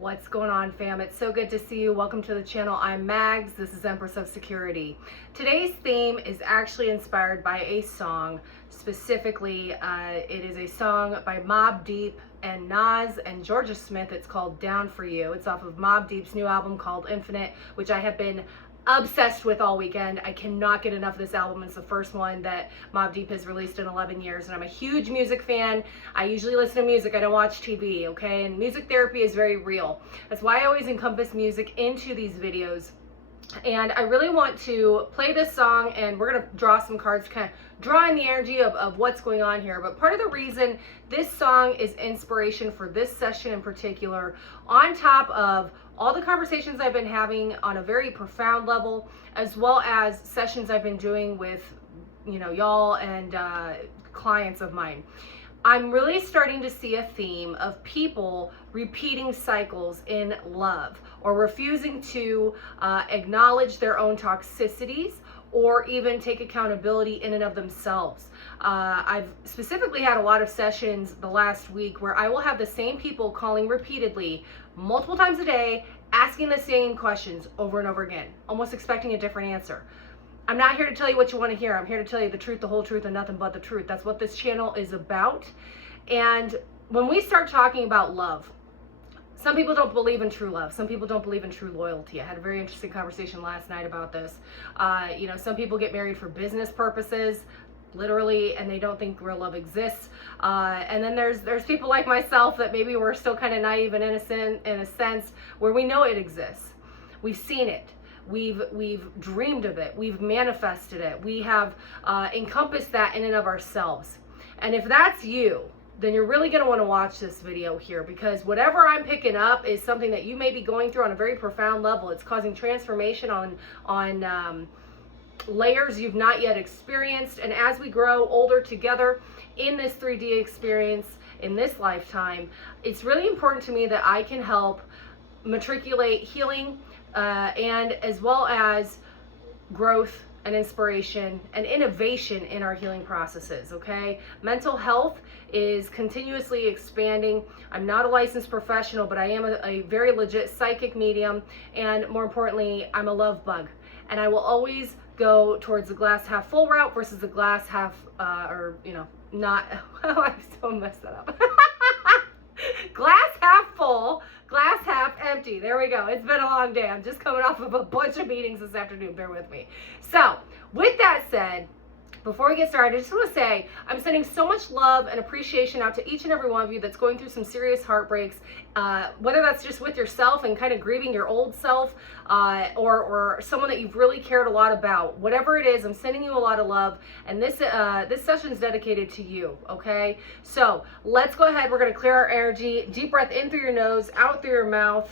What's going on, fam? It's so good to see you. Welcome to the channel. I'm Mags. This is Empress of Security. Today's theme is actually inspired by a song. Specifically, it is a song by Mobb Deep and Nas and Georgia Smith. It's called Down For You. It's off of Mobb Deep's new album called Infinite, which I have been obsessed with all weekend. I cannot get enough of this album. It's the first one that Mobb Deep has released in 11 years, and I'm a huge music fan. I usually listen to music. I don't watch TV, okay? And music therapy is very real. That's why I always encompass music into these videos. And I really want to play this song, and we're going to draw some cards to kind of draw in the energy of what's going on here. But part of the reason this song is inspiration for this session in particular, on top of all the conversations I've been having on a very profound level, as well as sessions I've been doing with, y'all and clients of mine. I'm really starting to see a theme of people repeating cycles in love, or refusing to acknowledge their own toxicities or even take accountability in and of themselves. I've specifically had a lot of sessions the last week where I will have the same people calling repeatedly, multiple times a day, asking the same questions over and over again, almost expecting a different answer. I'm not here to tell you what you want to hear. I'm here to tell you the truth, the whole truth, and nothing but the truth. That's what this channel is about. And when we start talking about love, some people don't believe in true love. Some people don't believe in true loyalty. I had a very interesting conversation last night about this. Some people get married for business purposes, literally, and they don't think real love exists. And then there's people like myself that maybe we're still kind of naive and innocent in a sense, where we know it exists. We've seen it. We've dreamed of it. We've manifested it. We have encompassed that in and of ourselves. And if that's you, then you're really going to want to watch this video here, because whatever I'm picking up is something that you may be going through on a very profound level. It's causing transformation on layers you've not yet experienced. And as we grow older together in this 3D experience in this lifetime, it's really important to me that I can help matriculate healing and as well as growth and inspiration and innovation in our healing processes, okay? Mental health is continuously expanding. I'm not a licensed professional, but I am a very legit psychic medium, and more importantly, I'm a love bug. And I will always go towards the glass half full route versus the glass half, not, I so messed that up. Glass half full, glass half empty. There we go. It's been a long day. I'm just coming off of a bunch of meetings this afternoon. Bear with me. So, with that said, before we get started, I just want to say I'm sending so much love and appreciation out to each and every one of you that's going through some serious heartbreaks, whether that's just with yourself and kind of grieving your old self, or someone that you've really cared a lot about. Whatever it is, I'm sending you a lot of love, and this session is dedicated to you, okay? So let's go ahead. We're going to clear our energy. Deep breath in through your nose, out through your mouth.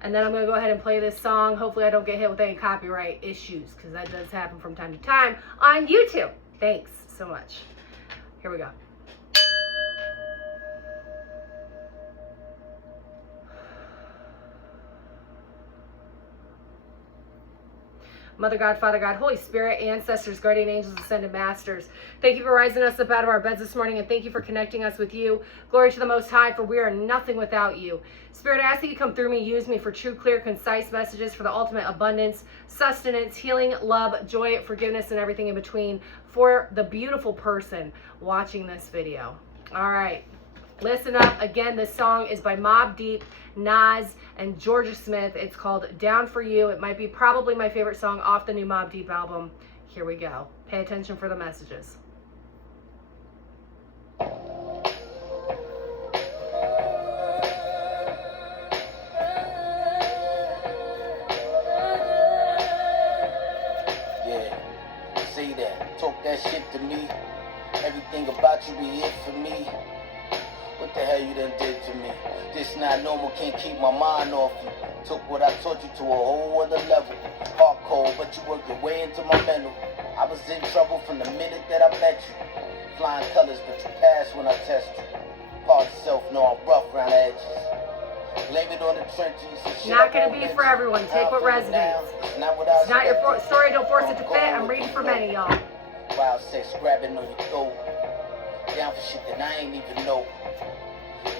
And then I'm going to go ahead and play this song. Hopefully I don't get hit with any copyright issues, because that does happen from time to time on YouTube. Thanks so much. Here we go. Mother God, Father God, Holy Spirit, ancestors, guardian angels, ascended masters, thank you for rising us up out of our beds this morning, and thank you for connecting us with you. Glory to the Most High, for we are nothing without you. Spirit, I ask that you come through me, use me for true, clear, concise messages for the ultimate abundance, sustenance, healing, love, joy, forgiveness, and everything in between for the beautiful person watching this video. All right. Listen up. Again, this song is by Mobb Deep, Nas, and Georgia Smith. It's called Down For You. It might be probably my favorite song off the new Mobb Deep album. Here we go. Pay attention for the messages. Yeah, say that. Talk that shit to me. Everything about you be it for me. What the hell you done did to me? This not normal, can't keep my mind off you. Took what I taught you to a whole other level. Hard cold, but you worked your way into my mental. I was in trouble from the minute that I met you. Flying colors, but you passed when I test you. Part of self, know I'm rough around the edges. Blame it on the trenches. Not going to be for everyone. Take what resonates. It's not your story, don't force it to fit. I'm reading for many, y'all. Wild sex grabbing on your throat. Down for shit that I ain't even know.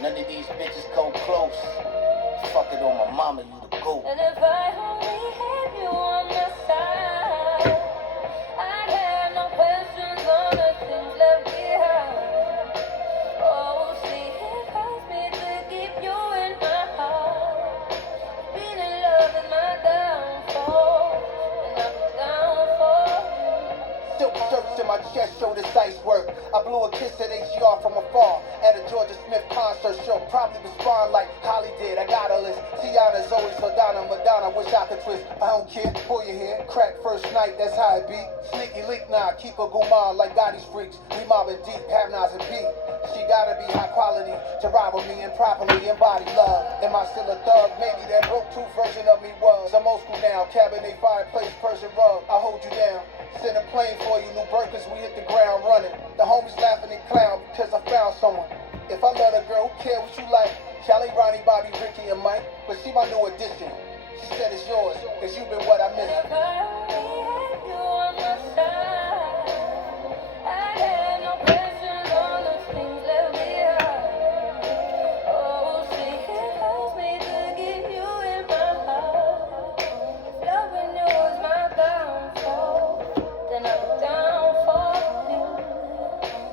None of these bitches come close. Fucking it on my mama, you the GOAT. And if I only had you on my side, I'd have no questions on the things left behind. Oh, see, it hurts me to keep you in my heart. Being in love is my downfall, and I'll be down for you. Silk shirts in my chest show this ice work. I blew a kiss at HGR from afar. At a Georgia Smith concert, she'll probably respond like Holly did. I got a list. Tiana, Zoe, Saldana, Madonna. Wish I could twist. I don't care. Pull your hair. Crack first night. That's how it be. Sneaky leak now. Keep a gourmand like Gotti's freaks. We mobbing deep. Have Nas and P. She gotta be high quality to rival me and properly embody love. Am I still a thug? Maybe that broke tooth version of me was. I'm old school now. Cabernet fireplace, Persian rug. I'll hold you down. Send a plane for you. New Birkins, we hit the ground running. The homies laughing and clown because I found someone. If I love a girl, who care what you like? Charlie, Ronnie, Bobby, Ricky, and Mike. But she my new addition. She said it's yours, cause you've been what I miss. And if I only had you on my side, I'd have no questions on the things left behind. Oh, see, it hurts me to keep you in my heart. If loving you is my downfall, then I'll be down for you.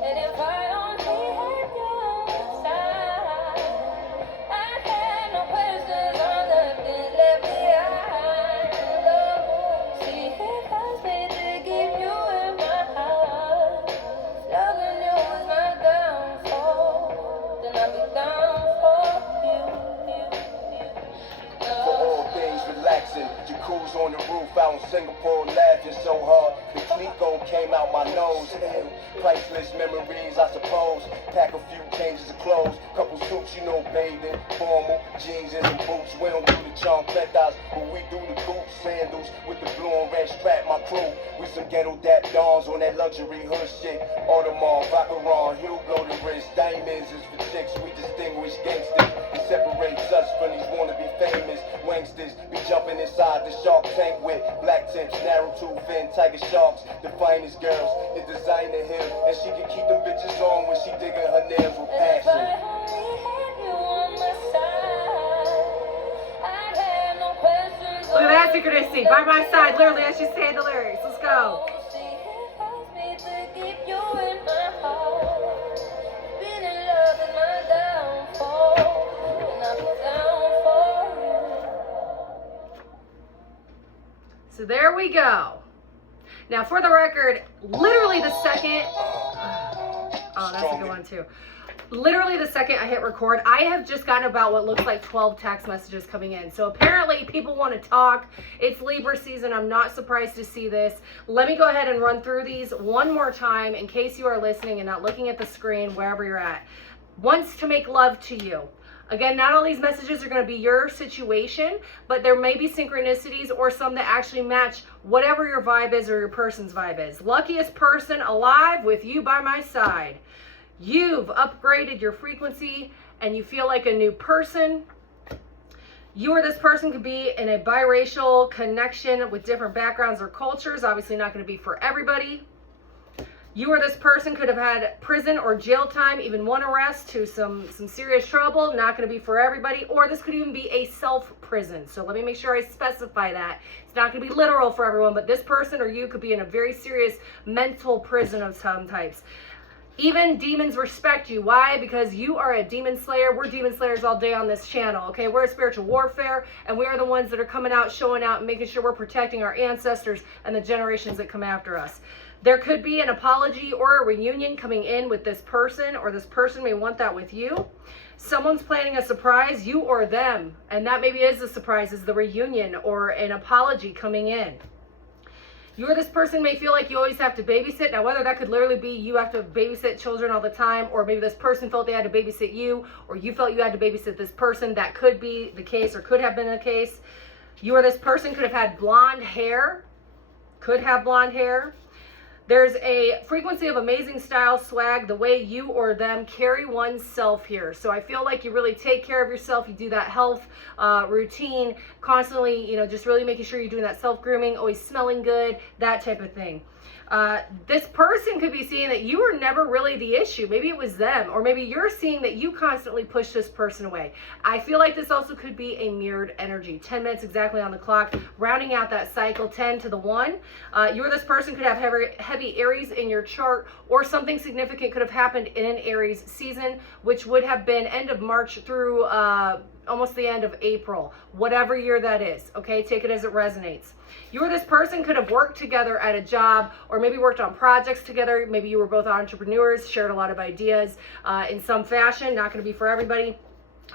And if I only had you on my side, I'd have no questions on the things left behind. Oh, see, it hurts me to keep you in my heart. If loving you is my downfall, then I'll be down for you. For all things relaxing, jacuzzi on the roof out in Singapore, laughing so hard. The Clico came out my nose. Priceless memories, I suppose. Pack a few changes of clothes, couple suits, you know, bathing, formal jeans and some boots. We don't do the chancletas, but we do the boot sandals with the blue and red strap. My crew, we some ghetto dap dons on that luxury hood shit. Audemars, Vacheron, Hugh blow the wrist. Diamonds is for chicks, we distinguish gangsters. It separates us from these wanna-be famous wanksters. Be jumping inside the shark tank with black tips, narrow tooth fin, tiger sharks. The finest girls in designer hill, and she can keep them bitches on when she digging her nails with And if I passion. only had you on my side, I'd have no questions. Look at that synchronicity. By my side, literally, as she's saying the lyrics. Let's go. See, it hurts me to keep you in my heart. Being in love is my downfall, and I'll be down for you. So there we go. Now, for the record, literally the second. Oh, that's a good one too. Literally the second I hit record, I have just gotten about what looks like 12 text messages coming in. So apparently people want to talk. It's Libra season. I'm not surprised to see this. Let me go ahead and run through these one more time in case you are listening and not looking at the screen wherever you're at. Wants to make love to you. Again, not all these messages are going to be your situation, but there may be synchronicities or some that actually match whatever your vibe is or your person's vibe is. Luckiest person alive with you by my side. You've upgraded your frequency and you feel like a new person. You or this person could be in a biracial connection with different backgrounds or cultures. Obviously not going to be for everybody. You or this person could have had prison or jail time, even one arrest to some serious trouble. Not going to be for everybody. Or this could even be a self-prison. So let me make sure I specify that. It's not going to be literal for everyone, but this person or you could be in a very serious mental prison of some types. Even demons respect you. Why? Because you are a demon slayer. We're demon slayers all day on this channel, okay? We're a spiritual warfare, and we are the ones that are coming out, showing out, and making sure we're protecting our ancestors and the generations that come after us. There could be an apology or a reunion coming in with this person, or this person may want that with you. Someone's planning a surprise, you or them, and that maybe is the surprise, is the reunion or an apology coming in. You or this person may feel like you always have to babysit. Now, whether that could literally be you have to babysit children all the time, or maybe this person felt they had to babysit you, or you felt you had to babysit this person. That could be the case, or could have been the case. You or this person could have had blonde hair. Could have blonde hair. There's a frequency of amazing style, swag, the way you or them carry oneself here. So I feel like you really take care of yourself. You do that health routine constantly, just really making sure you're doing that self-grooming, always smelling good, that type of thing. This person could be seeing that you were never really the issue. Maybe it was them, or maybe you're seeing that you constantly push this person away. I feel like this also could be a mirrored energy. 10 minutes exactly on the clock, rounding out that cycle, 10 to the 1. You or this person could have heavy Aries in your chart, or something significant could have happened in an Aries season, which would have been end of March through almost the end of April, whatever year that is. Okay, take it as it resonates. You or this person could have worked together at a job, or maybe worked on projects together. Maybe you were both entrepreneurs, shared a lot of ideas in some fashion. Not going to be for everybody.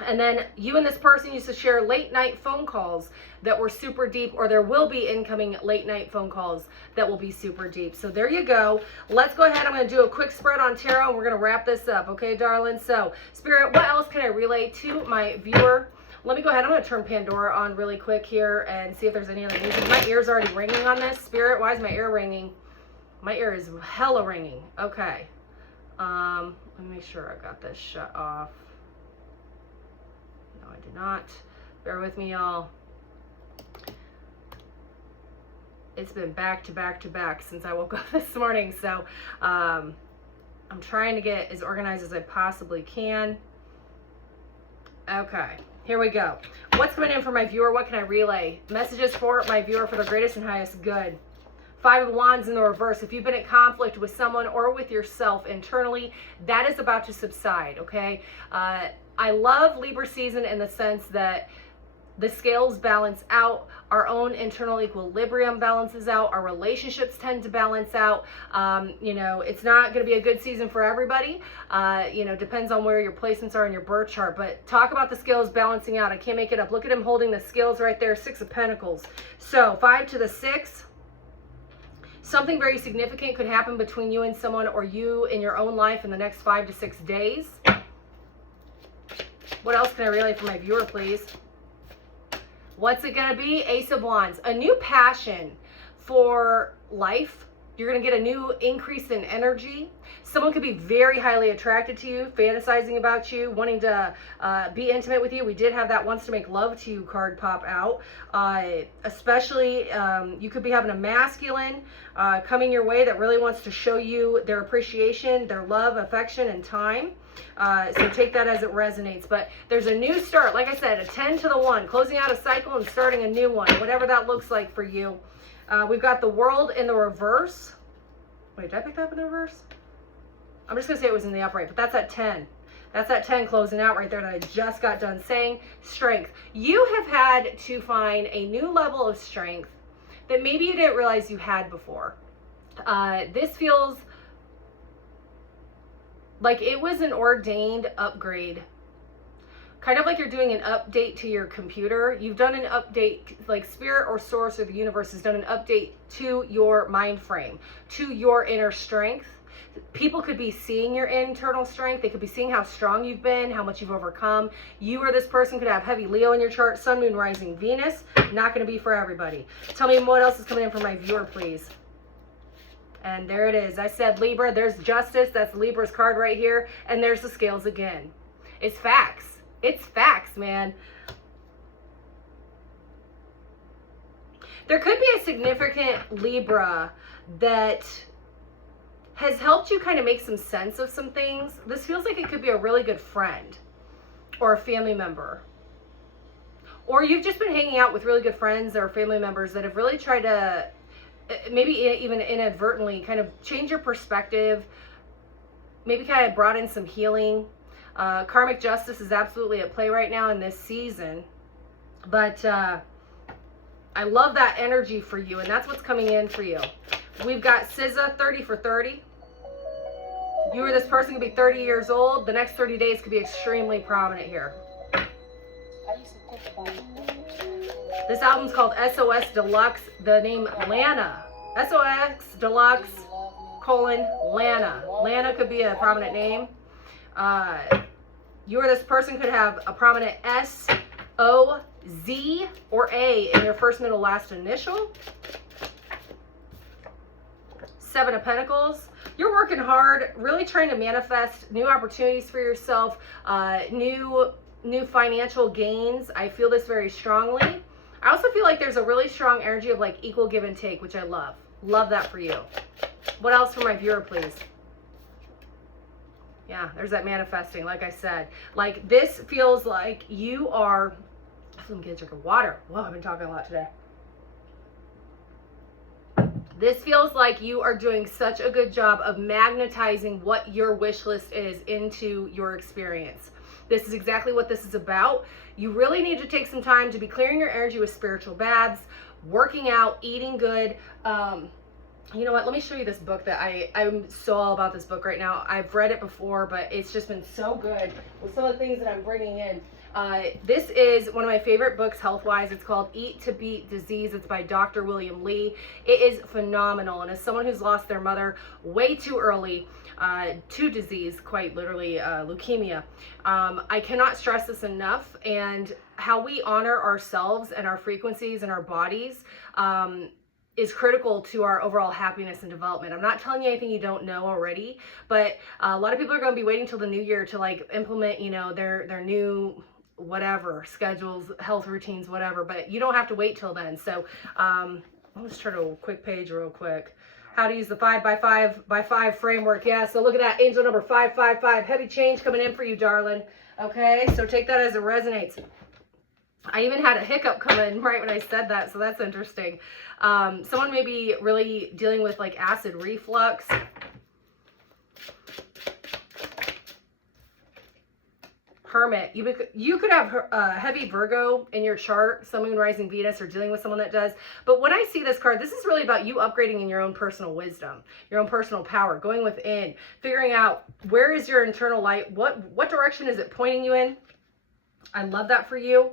And then you and this person used to share late night phone calls that were super deep, or there will be incoming late night phone calls that will be super deep. So there you go. Let's go ahead. I'm going to do a quick spread on tarot, and we're going to wrap this up. Okay, darling? So, Spirit, what else can I relay to my viewer? Let me go ahead. I'm going to turn Pandora on really quick here and see if there's any other music. My ear's already ringing on this. Spirit, why is my ear ringing? My ear is hella ringing. Okay. Let me make sure I got this shut off. No, I did not. Bear with me, y'all. It's been back to back to back since I woke up this morning. So I'm trying to get as organized as I possibly can. Okay. Here we go. What's coming in for my viewer? What can I relay? Messages for my viewer for the greatest and highest good. 5 of Wands in the reverse. If you've been in conflict with someone or with yourself internally, that is about to subside, okay? I love Libra season in the sense that the scales balance out, our own internal equilibrium balances out, our relationships tend to balance out. You know, it's not going to be a good season for everybody. You know, depends on where your placements are in your birth chart. But talk about the scales balancing out. I can't make it up. Look at him holding the scales right there, 6 of Pentacles. So 5 to the 6. Something very significant could happen between you and someone, or you in your own life in the next 5 to 6 days. What else can I relay for my viewer, please? What's it going to be? Ace of Wands. A new passion for life. You're going to get a new increase in energy. Someone could be very highly attracted to you, fantasizing about you, wanting to be intimate with you. We did have that wants to make love to you card pop out. Especially, you could be having a masculine coming your way that really wants to show you their appreciation, their love, affection, and time. So take that as it resonates. But there's a new start. Like I said, a 10 to the 1, closing out a cycle and starting a new one, whatever that looks like for you. We've got the World in the reverse. Wait, did I pick that up in the reverse? I'm just going to say it was in the upright, but that's at 10. That's that 10 closing out right there that I just got done saying. Strength. You have had to find a new level of strength that maybe you didn't realize you had before. This feels like it was an ordained upgrade. Kind of like you're doing an update to your computer. You've done an update, like Spirit or Source or the universe has done an update to your mind frame, to your inner strength. People could be seeing your internal strength. They could be seeing how strong you've been, how much you've overcome. You or this person could have heavy Leo in your chart, Sun, Moon, Rising, Venus. Not going to be for everybody. Tell me what else is coming in for my viewer, please. And there it is. I said Libra. There's Justice. That's Libra's card right here. And there's the scales again. It's facts. It's facts, man. There could be a significant Libra that has helped you kind of make some sense of some things. This feels like it could be a really good friend or a family member. Or you've just been hanging out with really good friends or family members that have really tried to, maybe even inadvertently, kind of change your perspective, maybe kind of brought in some healing. Karmic justice is absolutely at play right now in this season. But I love that energy for you, and that's what's coming in for you. We've got SZA, 30 for 30. You or this person could be 30 years old. The next 30 days could be extremely prominent here. This album's called SOS Deluxe. The name Lana. SOS Deluxe, Lana. Lana could be a prominent name. You or this person could have a prominent S, O, Z, or A in your first, middle, last initial. 7 of Pentacles. You're working hard, really trying to manifest new opportunities for yourself, new financial gains. I feel this very strongly. I also feel like there's a really strong energy of like equal give and take, which I love. Love that for you. What else for my viewer, please? Yeah, there's that manifesting, like I said. Like, this feels like you are... Let me get a drink of water. Whoa, I've been talking a lot today. This feels like you are doing such a good job of magnetizing what your wish list is into your experience. This is exactly what this is about. You really need to take some time to be clearing your energy with spiritual baths, working out, eating good. You know what? Let me show you this book that I'm so all about this book right now. I've read it before, but it's just been so good with some of the things that I'm bringing in. This is one of my favorite books health-wise. It's called Eat to Beat Disease. It's by Dr. William Lee. It is phenomenal. And as someone who's lost their mother way too early to disease, quite literally leukemia, I cannot stress this enough. And how we honor ourselves and our frequencies and our bodies is critical to our overall happiness and development. I'm not telling you anything you don't know already, but a lot of people are going to be waiting till the new year to like implement, you know, their new whatever schedules, health routines, whatever, but you don't have to wait till then. So let's turn to a quick page real quick. How to use the 5x5x5 framework. Yeah, so look at that, angel number 555, heavy change coming in for you, darling. Okay, so take that as it resonates. I even had a hiccup come in right when I said that, so that's interesting. Someone may be really dealing with like acid reflux. Hermit. You could have heavy Virgo in your chart, Sun, Moon, Rising, Venus, or dealing with someone that does. But when I see this card, this is really about you upgrading in your own personal wisdom, your own personal power, going within, figuring out where is your internal light, what direction is it pointing you in. I love that for you.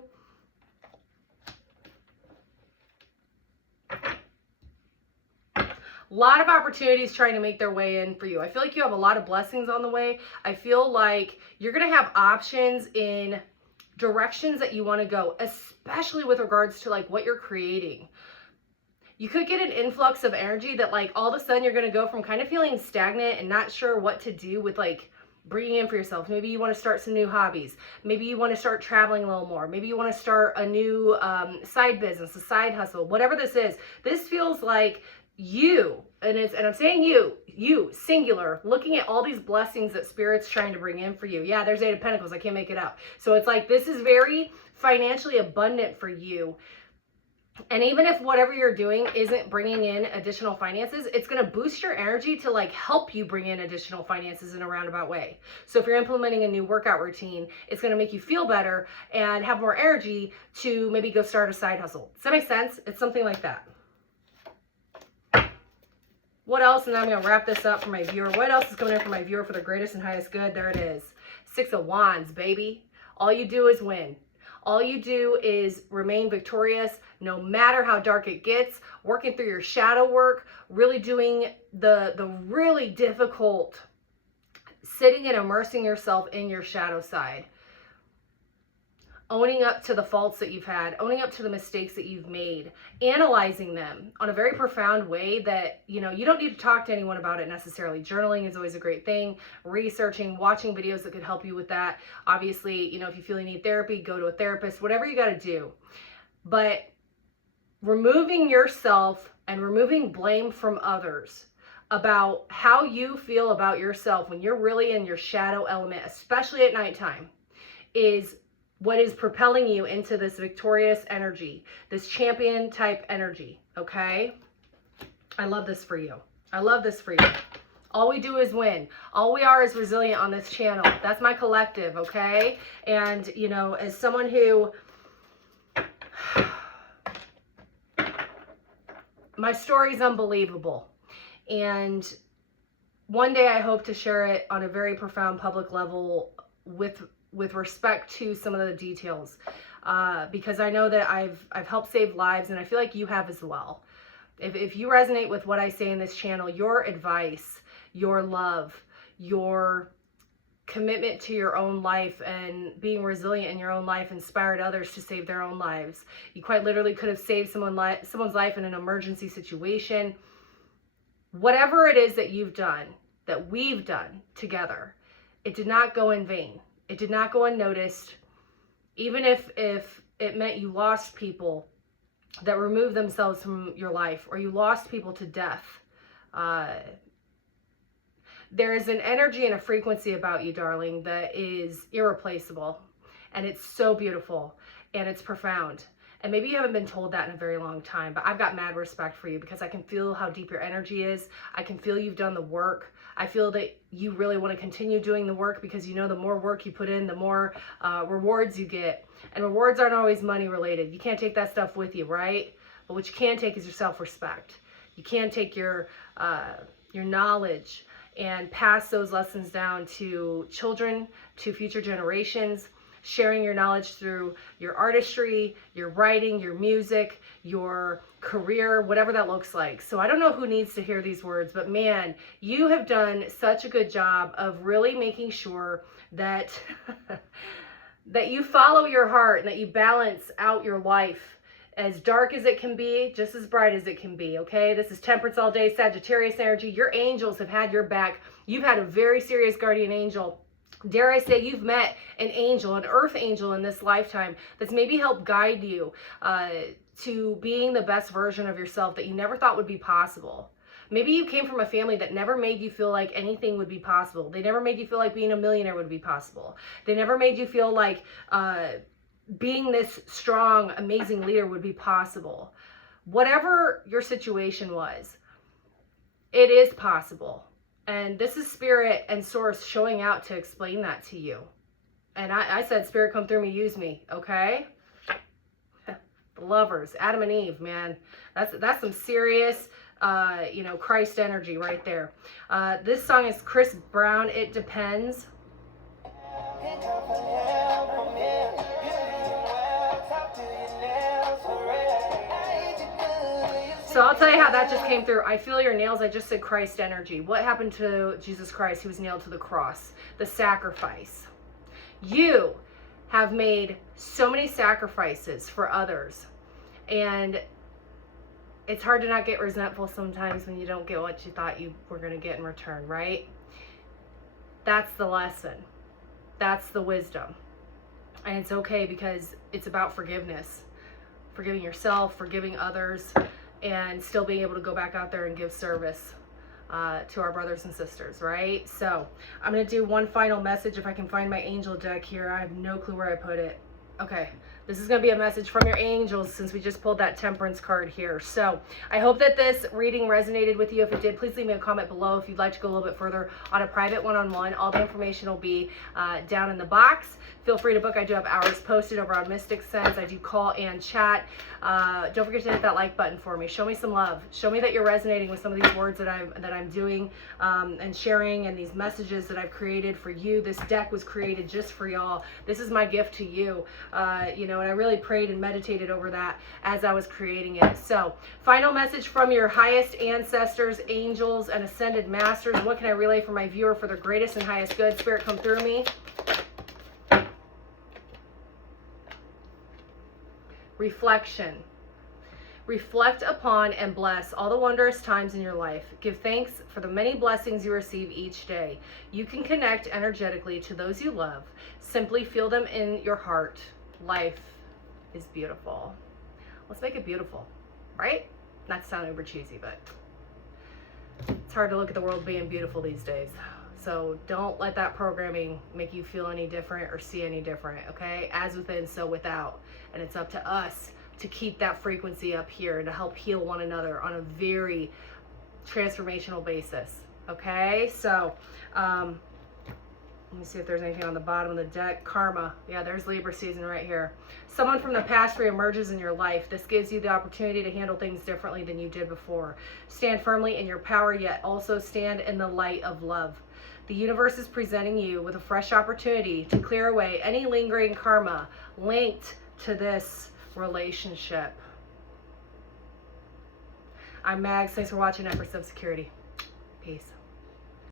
A lot of opportunities trying to make their way in for you. I feel like you have a lot of blessings on the way. I feel like you're going to have options in directions that you want to go, especially with regards to like what you're creating. You could get an influx of energy that like all of a sudden you're going to go from kind of feeling stagnant and not sure what to do with like bringing in for yourself. Maybe you want to start some new hobbies. Maybe you want to start traveling a little more. Maybe you want to start a new side business, a side hustle, whatever this is. This feels like you, and I'm saying you, singular, looking at all these blessings that Spirit's trying to bring in for you. Yeah, there's 8 of Pentacles. I can't make it up. So it's like this is very financially abundant for you. And even if whatever you're doing isn't bringing in additional finances, it's going to boost your energy to like help you bring in additional finances in a roundabout way. So if you're implementing a new workout routine, it's going to make you feel better and have more energy to maybe go start a side hustle. Does that make sense? It's something like that. What else? And then I'm going to wrap this up for my viewer. What else is coming in for my viewer for the greatest and highest good? There it is. 6 of Wands, baby. All you do is win. All you do is remain victorious no matter how dark it gets, working through your shadow work, really doing the really difficult, sitting and immersing yourself in your shadow side. Owning up to the faults that you've had, owning up to the mistakes that you've made, analyzing them on a very profound way that, you know, you don't need to talk to anyone about it necessarily. Journaling is always a great thing. Researching, watching videos that could help you with that. Obviously, you know, if you feel you need therapy, go to a therapist, whatever you got to do. But removing yourself and removing blame from others about how you feel about yourself when you're really in your shadow element, especially at nighttime, is what is propelling you into this victorious energy, this champion type energy, okay? I love this for you. I love this for you. All we do is win. All we are is resilient on this channel. That's my collective, okay? And, you know, as someone who, my story is unbelievable. And one day I hope to share it on a very profound public level with respect to some of the details, because I know that I've helped save lives, and I feel like you have as well. If you resonate with what I say in this channel, your advice, your love, your commitment to your own life and being resilient in your own life inspired others to save their own lives. You quite literally could have saved someone's life in an emergency situation. Whatever it is that you've done, that we've done together, it did not go in vain. It did not go unnoticed. Even if it meant you lost people that removed themselves from your life, or you lost people to death, There is an energy and a frequency about you, darling, that is irreplaceable. And it's so beautiful and it's profound. And maybe you haven't been told that in a very long time, but I've got mad respect for you because I can feel how deep your energy is. I can feel you've done the work. I feel that you really want to continue doing the work because you know the more work you put in, the more rewards you get. And rewards aren't always money related. You can't take that stuff with you, right? But what you can take is your self-respect. You can take your knowledge and pass those lessons down to children, to future generations, sharing your knowledge through your artistry, your writing, your music, your career, whatever that looks like. So I don't know who needs to hear these words, but man, you have done such a good job of really making sure that that you follow your heart and that you balance out your life. As dark as it can be, just as bright as it can be, okay? This is Temperance all day, Sagittarius energy. Your angels have had your back. You've had a very serious guardian angel. Dare I say you've met an angel, an earth angel in this lifetime that's maybe helped guide you to being the best version of yourself that you never thought would be possible. Maybe you came from a family that never made you feel like anything would be possible. They never made you feel like being a millionaire would be possible. They never made you feel like being this strong, amazing leader would be possible. Whatever your situation was, it is possible. And this is Spirit and Source showing out to explain that to you. And I said, Spirit, come through me, use me, okay? The lovers, Adam and Eve, man. That's some serious, Christ energy right there. This song is Chris Brown, It Depends. So I'll tell you how that just came through. I feel your nails. I just said Christ energy. What happened to Jesus Christ? He was nailed to the cross. The sacrifice. You have made so many sacrifices for others. And it's hard to not get resentful sometimes when you don't get what you thought you were going to get in return, right? That's the lesson. That's the wisdom. And it's okay because it's about forgiveness. Forgiving yourself, forgiving others, and still being able to go back out there and give service to our brothers and sisters, right? So I'm going to do one final message. If I can find my angel deck here, I have no clue where I put it. Okay, this is going to be a message from your angels since we just pulled that Temperance card here. So I hope that this reading resonated with you. If it did, please leave me a comment below if you'd like to go a little bit further on a private one-on-one. All the information will be down in the box. Feel free to book. I do have hours posted over on Mystic Sense. I do call and chat. Don't forget to hit that like button for me. Show me some love. Show me that you're resonating with some of these words that I'm doing and sharing, and these messages that I've created for you. This deck was created just for y'all. This is my gift to you. And I really prayed and meditated over that as I was creating it. So, final message from your highest ancestors, angels, and ascended masters. What can I relay for my viewer for their greatest and highest good? Spirit, come through me. Reflection. Reflect upon and bless all the wondrous times in your life. Give thanks for the many blessings you receive each day. You can connect energetically to those you love. Simply feel them in your heart. Life is beautiful. Let's make it beautiful, right? Not to sound uber cheesy, but it's hard to look at the world being beautiful these days. So don't let that programming make you feel any different or see any different, okay? As within, so without. And it's up to us to keep that frequency up here and to help heal one another on a very transformational basis, okay? So, let me see if there's anything on the bottom of the deck. Karma. Yeah, there's Libra season right here. Someone from the past reemerges in your life. This gives you the opportunity to handle things differently than you did before. Stand firmly in your power, yet also stand in the light of love. The universe is presenting you with a fresh opportunity to clear away any lingering karma linked to this relationship. I'm Mags. Thanks for watching Empress of Security. Peace.